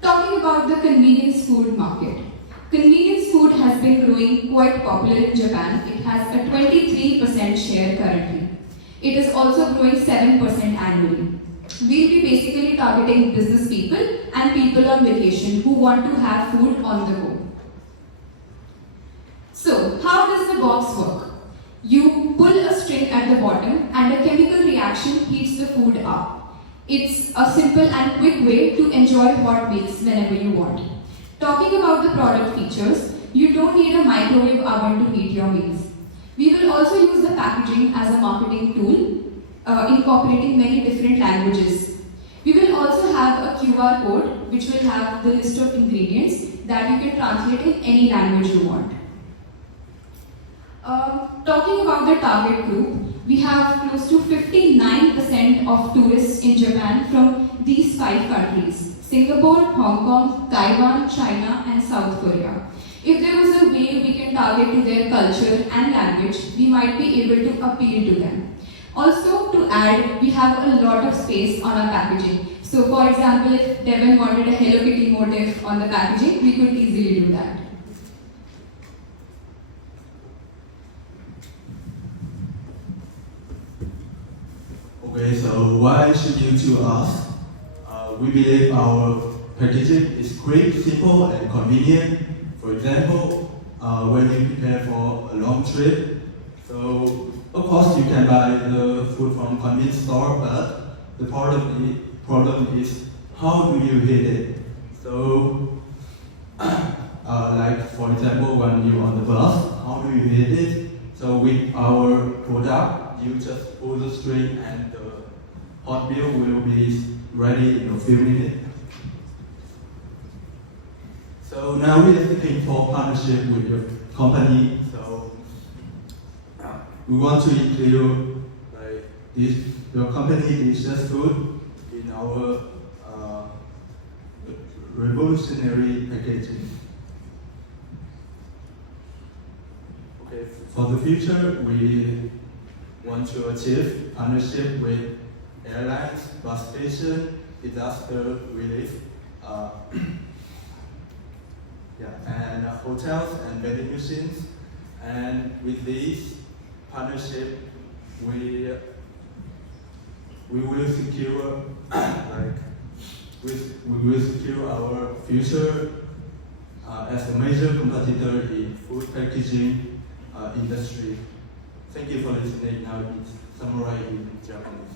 Talking about the convenience food market. Convenience food has been growing quite popular in Japan. It has a 23% share currently. It is also growing 7% annually. We'll be basically targeting business people and people on vacation who want to have food on the go. So, how does the box work? You pull a string at the bottom and a chemical reaction heats the food up. It's a simple and quick way to enjoy hot meals whenever you want. Talking about the product features, you don't need a microwave oven to heat your meals. We will also use the packaging as a marketing tool, incorporating many different languages. We will also have a QR code which will have the list of ingredients that you can translate in any language you want. Talking about the target group, we have close to 59% of tourists in Japan from these 5 countries: Singapore, Hong Kong, Taiwan, China, and South Korea. If there was a way we can target to their culture and language, we might be able to appeal to them. Also, to add, we have a lot of space on our packaging. So for example, if Devon wanted a Hello Kitty motif on the packaging, we could easily do that. Okay, so why should you choose us? We believe our packaging is quick, simple, and convenient. For example, when you prepare for a long trip, so of course you can buy the food from convenience store, but the problem is how do you heat it? So Like for example, when you're on the bus, how do you read it? So with our product, you just pull the string and the hot meal will be ready in a few minutes. So now we are looking for partnership with your company. So we want to include like this. Your company is just good in our revolutionary packaging. Okay, for the future, we want to achieve partnership with airlines, bus station, disaster relief, and hotels and vending machines. And with this partnership, we will secure we will secure our future as a major competitor in food packaging industry. Thank you for listening. Now it's summarized in Japanese.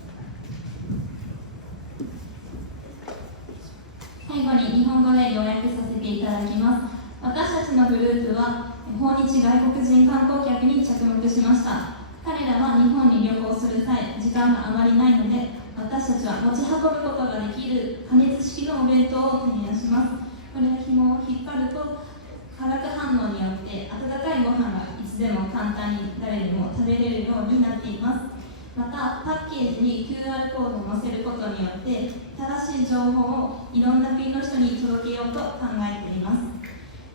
最後に日本語で要約させていただきます。私たちのグループは訪日外国人観光客に着目しました。彼らは日本に旅行する際、時間があまりないので、私たちは持ち運ぶことができる加熱式のお弁当を手に出します。これは紐を引っ張ると化学反応によって温かいご飯がいつでも簡単に誰でも食べれるようになっています。またパッケージに QR コードを載せることによって正しい情報をいろんな国の人に届けようと考えています。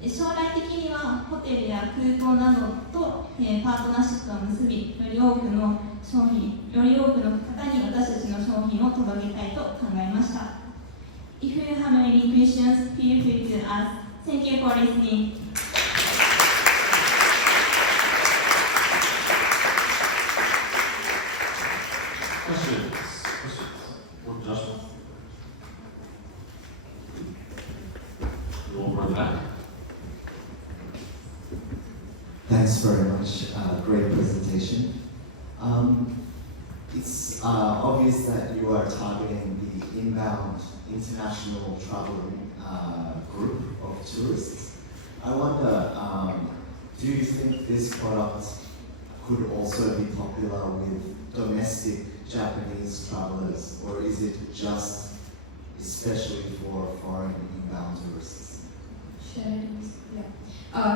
将来的にはホテルや空港などと、パートナーシップを結び、より多くの方に私たちの商品を届けたいと考えました。If you have any questions, feel free to ask. Thank you for listening. Questions? What, Joshua? You want to run back? Thanks very much. Great presentation. It's obvious that you are targeting the inbound international traveling group of tourists. I wonder, do you think this product could also be popular with domestic Japanese travelers, or is it just especially for foreign inbound tourists?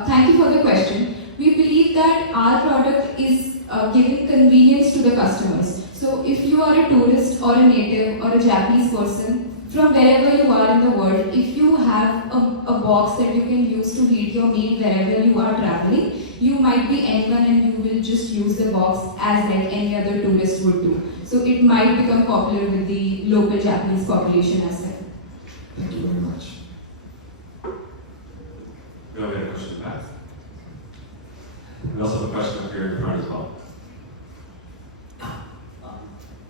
Thank you for the question. We believe that our product is giving convenience to the customers. So if you are a tourist or a native or a Japanese person, from wherever you are in the world, if you have a box that you can use to heat your meal wherever you are traveling, you might be anyone and you will just use the box as like any other tourist would do. So it might become popular with the local Japanese population as well. Thank you very much. We have a question back. We also have a question up here in front as well.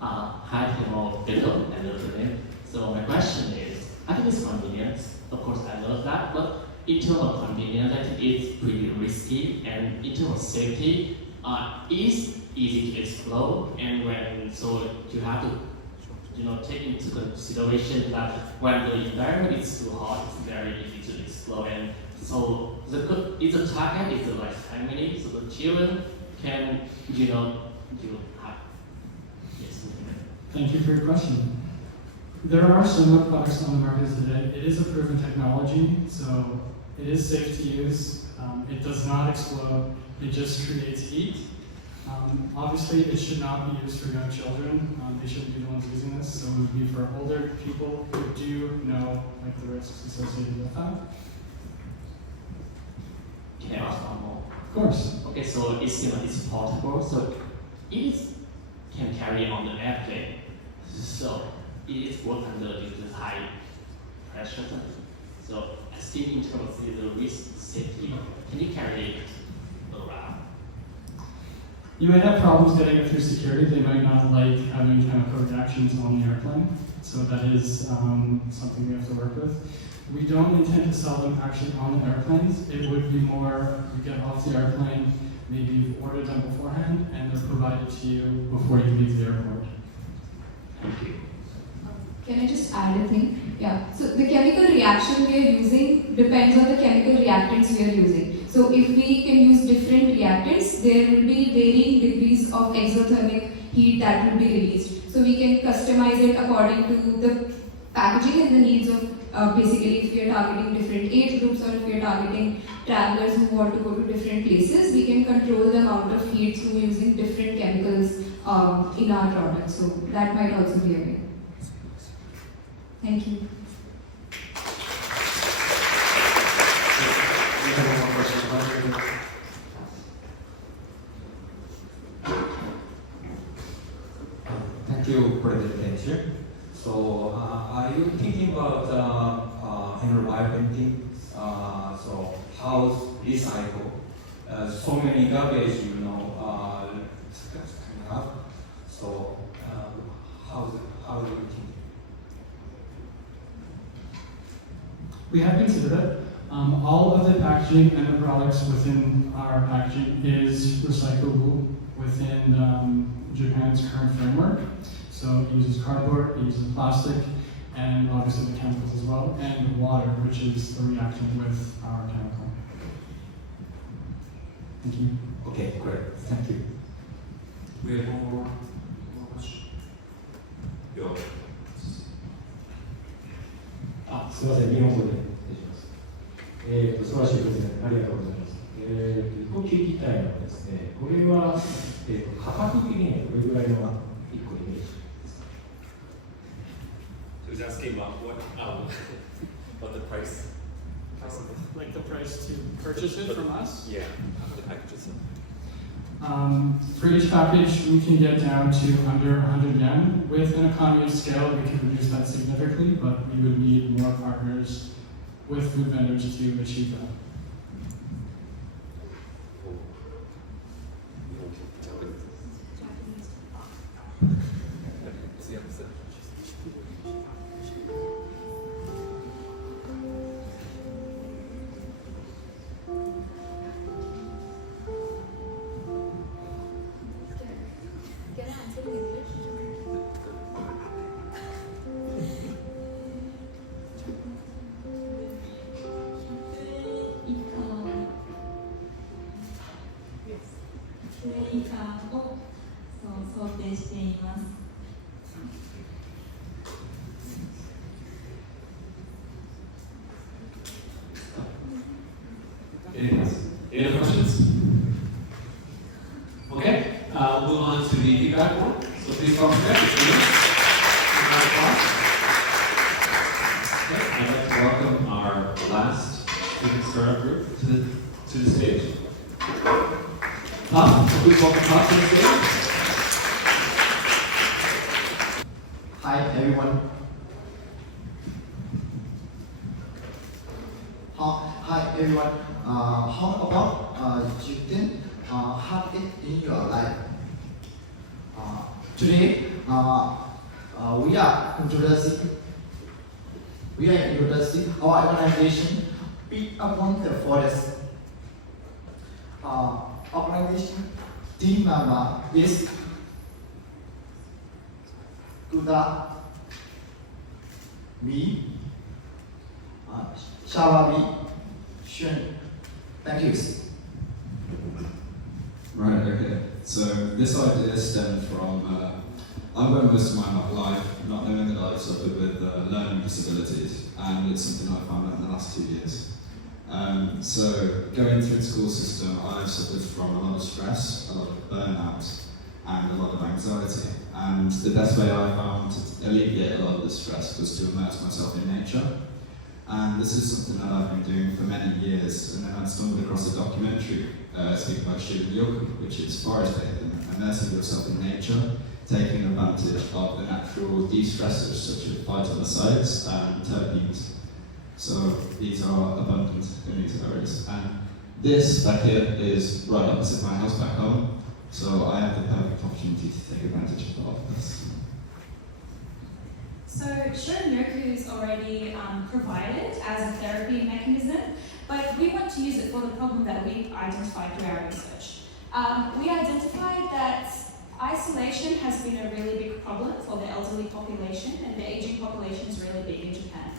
Hi, THERMOBENTO, and name. So my question is, I think it's convenience. Of course, I love that, but in terms of convenience, I think it's pretty risky, and in terms of safety, it's easy to explode, and so you have to, take into consideration that when the environment is too hot, it's very easy to explode, and so the target is like family, so the children can, have. Yes. Thank you for your question. There are similar products on the market today. It is a proven technology, so it is safe to use. It does not explode. It just creates heat. Obviously, it should not be used for young children. They shouldn't be the ones using this. So it would be for older people who do know the risks associated with that. Can I ask one more? Of course. Okay, so it's portable, so it can carry on the airplane. So it works under the high pressure. So I still in terms of the risk safety, can you carry it around? You might have problems getting it through security. They might not like having chemical reactions on the airplane. So that is something we have to work with. We don't intend to sell them actually on the airplanes. It would be more, you get off the airplane, maybe you've ordered them beforehand, and they're provided to you before you leave the airport. Thank you. Can I just add a thing? Yeah, so the chemical reaction we are using depends on the chemical reactants we are using. So if we can use different reactants, there will be varying degrees of exothermic heat that will be released. So we can customize it according to the packaging and the needs of basically if we are targeting different age groups or if we are targeting travelers who want to go to different places, we can control the amount of heat through using different chemicals in our product. So that might also be a way. Thank you. We have one more question. Thank you for the lecture. So, are you thinking about environmenting? So, how's recycle? So many garbage, coming up. So, how do you think? We have considered it. All of the packaging and the products within our packaging is recyclable within Japan's current framework. So it uses cardboard, it uses plastic, and obviously the chemicals as well, and water, which is the reaction with our chemical. Thank you. Okay, great. Thank you. We have one more question. Yo. すみません、日本語でお願いします。素晴らしいプレゼンありがとうございます。一個聞きたいのはですね、これは、価格的にはどれぐらいの一個イメージですか？ So he's asking what the price? Like the price to purchase it from us? Yeah, the packages. For each package, we can get down to under 100 yen. With an economy of scale, we can reduce that significantly, but we would need more partners with food vendors to achieve that. Any other questions? Okay, we'll move on to the feedback board. So please come back. Okay, I'd like to welcome our last student startup group to the stage. Please welcome Todd to the stage. Hi everyone. Hi everyone. How about you can have it in your life? Today we are introducing our organization Pick Upon the Forest. Organization team member is Kuda, me, Shawabi, Shun. Thank you. Right, okay. So this idea stemmed from, I went most of my life not knowing that I've suffered with learning disabilities, and it's something I found out in the last 2 years. So going through the school system, I've suffered from a lot of stress, a lot of burnout, and a lot of anxiety. And the best way I found to alleviate a lot of the stress was to immerse myself in nature. And this is something that I've been doing for many years, and then I stumbled across a documentary speaking about Yoku, which is forest bathing, immersing yourself in nature, taking advantage of the natural de-stressors such as phytoncides and terpenes. So these are abundant in these areas. And this back here is right opposite my house back home, so I have the perfect opportunity to take advantage of this. So Shorin-yoku is already provided as a therapy mechanism, but we want to use it for the problem that we identified through our research. We identified that isolation has been a really big problem for the elderly population, and the aging population is really big in Japan.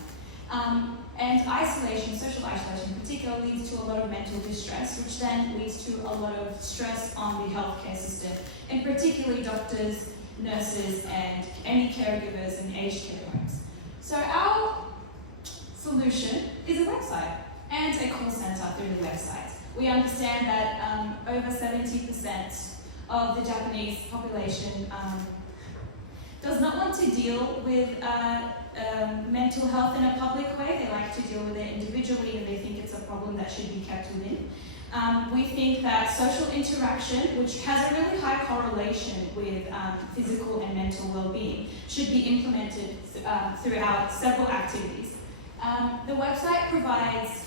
And isolation, social isolation in particular, leads to a lot of mental distress, which then leads to a lot of stress on the healthcare system, and particularly doctors, nurses, and any caregivers in aged care homes. So our solution is a website and a call center through the website. We understand that over 70% of the Japanese population does not want to deal with mental health in a public way. They like to deal with it individually, and they think it's a problem that should be kept within. We think that social interaction, which has a really high correlation with physical and mental well-being, should be implemented throughout several activities. The website provides,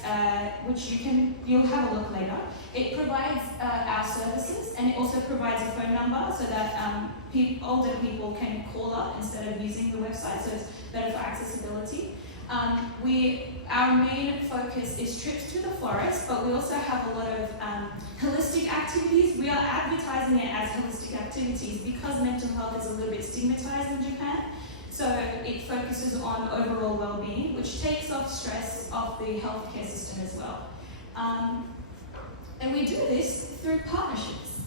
which you'll have a look later, it provides our services, and it also provides a phone number so that older people can call up instead of using the website, so it's better for accessibility. Our main focus is trips to the forest, but we also have a lot of holistic activities. We are advertising it as holistic activities because mental health is a little bit stigmatized in Japan. So it focuses on overall well-being, which takes off stress off the healthcare system as well. And we do this through partnerships.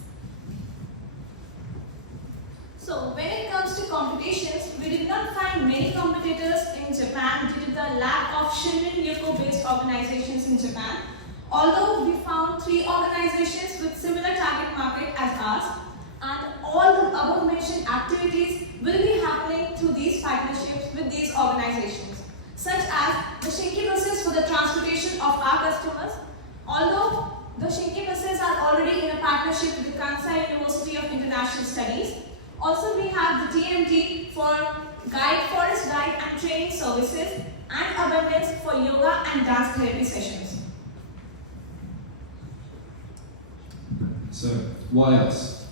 So when it comes to competitions, we did not find many competitors in Japan due to the lack of Shinrin-yoku-based organizations in Japan. Although we found 3 organizations with similar target market as us, and all the above mentioned activities will be happening through these partnerships with these organizations, such as the Shinki buses for the transportation of our customers. Although the Shinki buses are already in a partnership with the Kansai University of International Studies, also we have the TMT for forest guide and training services, and Abundance for yoga and dance therapy sessions. So, why us?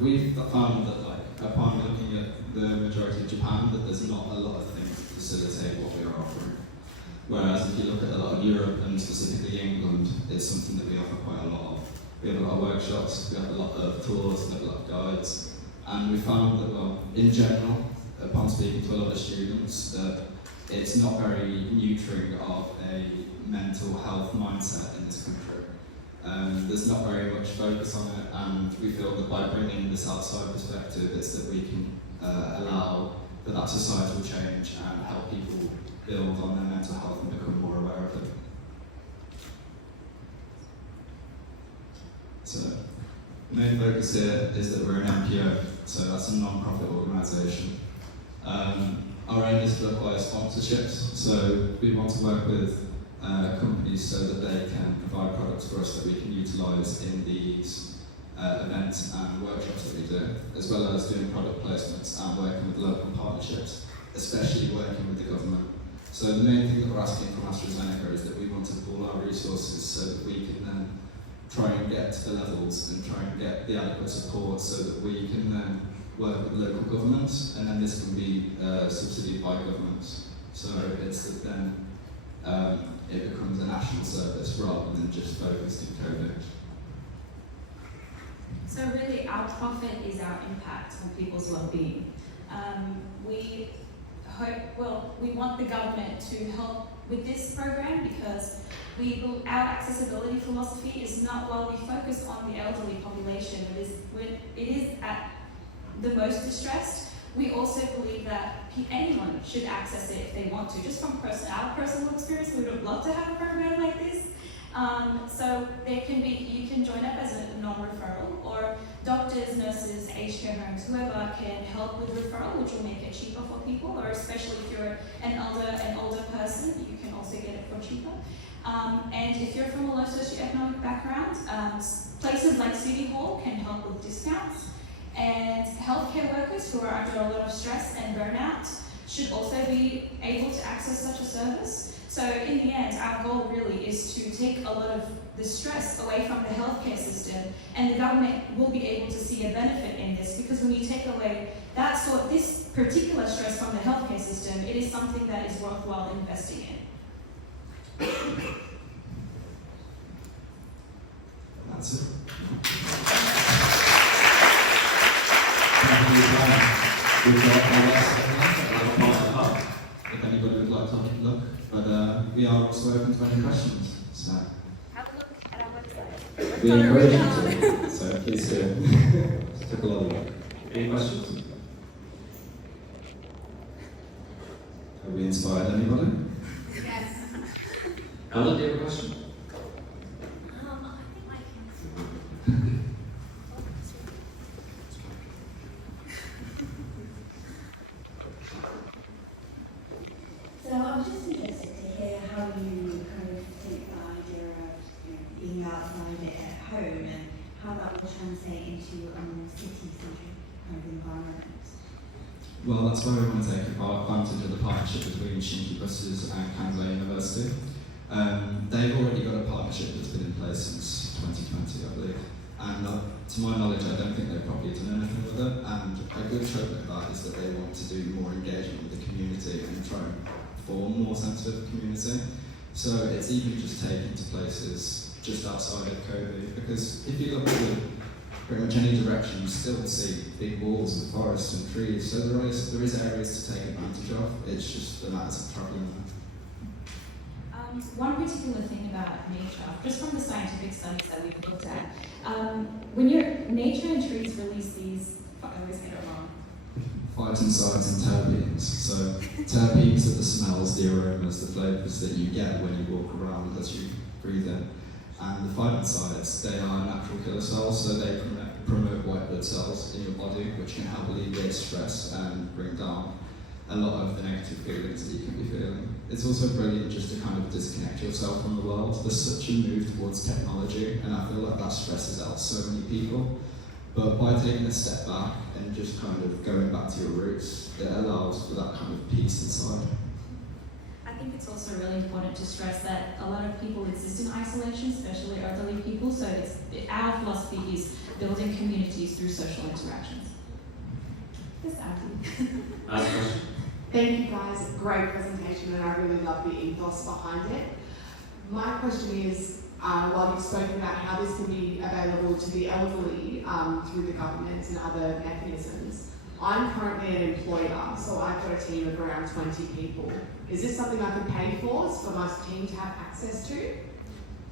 We've found that, upon looking at the majority of Japan, that there's not a lot of things to facilitate what we're offering. Whereas if you look at a lot of Europe and specifically England, it's something that we offer quite a lot of. We have a lot of workshops, we have a lot of tours, we have a lot of guides, and we found that, well, in general, upon speaking to a lot of students, that it's not very nurturing of a mental health mindset in this country. There's not very much focus on it, and we feel that by bringing this outside perspective, it's that we can allow that societal change and help people build on their mental health and become more aware of it. So, the main focus here is that we're an NPO, so that's a non-profit organisation. Our aim is to acquire sponsorships, so we want to work with companies so that they can provide products for us that we can utilise in these events and workshops that we do, as well as doing product placements and working with local partnerships, especially working with the government. So the main thing that we're asking from AstraZeneca is that we want to pool our resources so that we can then try and get to the levels and try and get the adequate support so that we can then work with local governments, and then this can be subsidied by governments. So it's that then it becomes a national service rather than just focused in COVID. So really, our profit is our impact on people's well-being. We want the government to help with this program because our accessibility philosophy is not only focused on the elderly population. It is at the most distressed. We also believe that anyone should access it if they want to. Just from our personal experience, we would love to have a program like this. So you can join up as a non-referral, or doctors, nurses, aged care homes, whoever can help with referral, which will make it cheaper for people, or especially if you're an older person, you can also get it for cheaper. And if you're from a low socioeconomic background, places like City Hall can help with discounts. And healthcare workers who are under a lot of stress and burnout should also be able to access such a service. So in the end, our goal really is to take a lot of the stress away from the healthcare system, and the government will be able to see a benefit in this, because when you take away this particular stress from the healthcare system, it is something that is worthwhile investing in. That's it. We've got our website now, up, if anybody would like to have a look. But we are also open to any questions. So Have a look at our website. we encourage you to. So please do. Take a lot of look. Any questions? Have we inspired anybody? Yes. Ella, do you have a question? So I'm just interested to hear how you kind of think the idea of being outside it at home and how that will translate into a more city-centric kind of environment. Well, that's why we want to take advantage of the partnership between Shinki Buses and Kansai University. They've already got a partnership that's been in place since 2020, I believe. And to my knowledge, I don't think they've probably done anything with it. And a good trope of that is that they want to do more engagement with the community and try and form more sense of community. So it's even just taken to places just outside of Kobe. Because if you look at pretty much any direction, you still see big walls and forests and trees. So there is areas to take advantage of. It's just a matter of travelling there. One particular thing about nature, just from the scientific studies that we've looked at, when nature and trees release these, I always get it wrong. Phytoncides and terpenes. So terpenes are the smells, the aromas, the flavours that you get when you walk around as you breathe in. And the phytoncides, they are natural killer cells, so they promote white blood cells in your body, which can help alleviate stress and bring down a lot of the negative feelings that you can be feeling. It's also brilliant just to kind of disconnect yourself from the world. There's such a move towards technology, and I feel like that stresses out so many people. But by taking a step back and just kind of going back to your roots, it allows for that kind of peace inside. I think it's also really important to stress that a lot of people exist in isolation, especially elderly people, so our philosophy is building communities through social interactions. Yes, Auntie. Last question. Thank you guys, great presentation, and I really love the ethos behind it. My question is, while you've spoken about how this can be available to the elderly through the government and other mechanisms, I'm currently an employer, so I've got a team of around 20 people. Is this something I can pay for my team to have access to?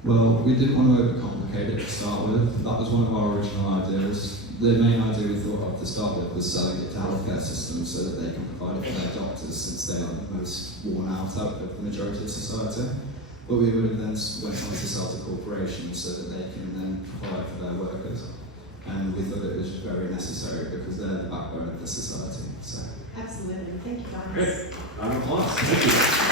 Well, we didn't want to overcomplicate it to start with. That was one of our original ideas. The main idea we thought of to start with was selling it to healthcare systems so that they can provide it for their doctors, since they are the most worn out of the majority of society. But we would have then went on to sell to corporations so that they can then provide for their workers. And we thought it was very necessary because they're the backbone of the society. So. Absolutely, thank you guys. Great. Round of applause. Thank you.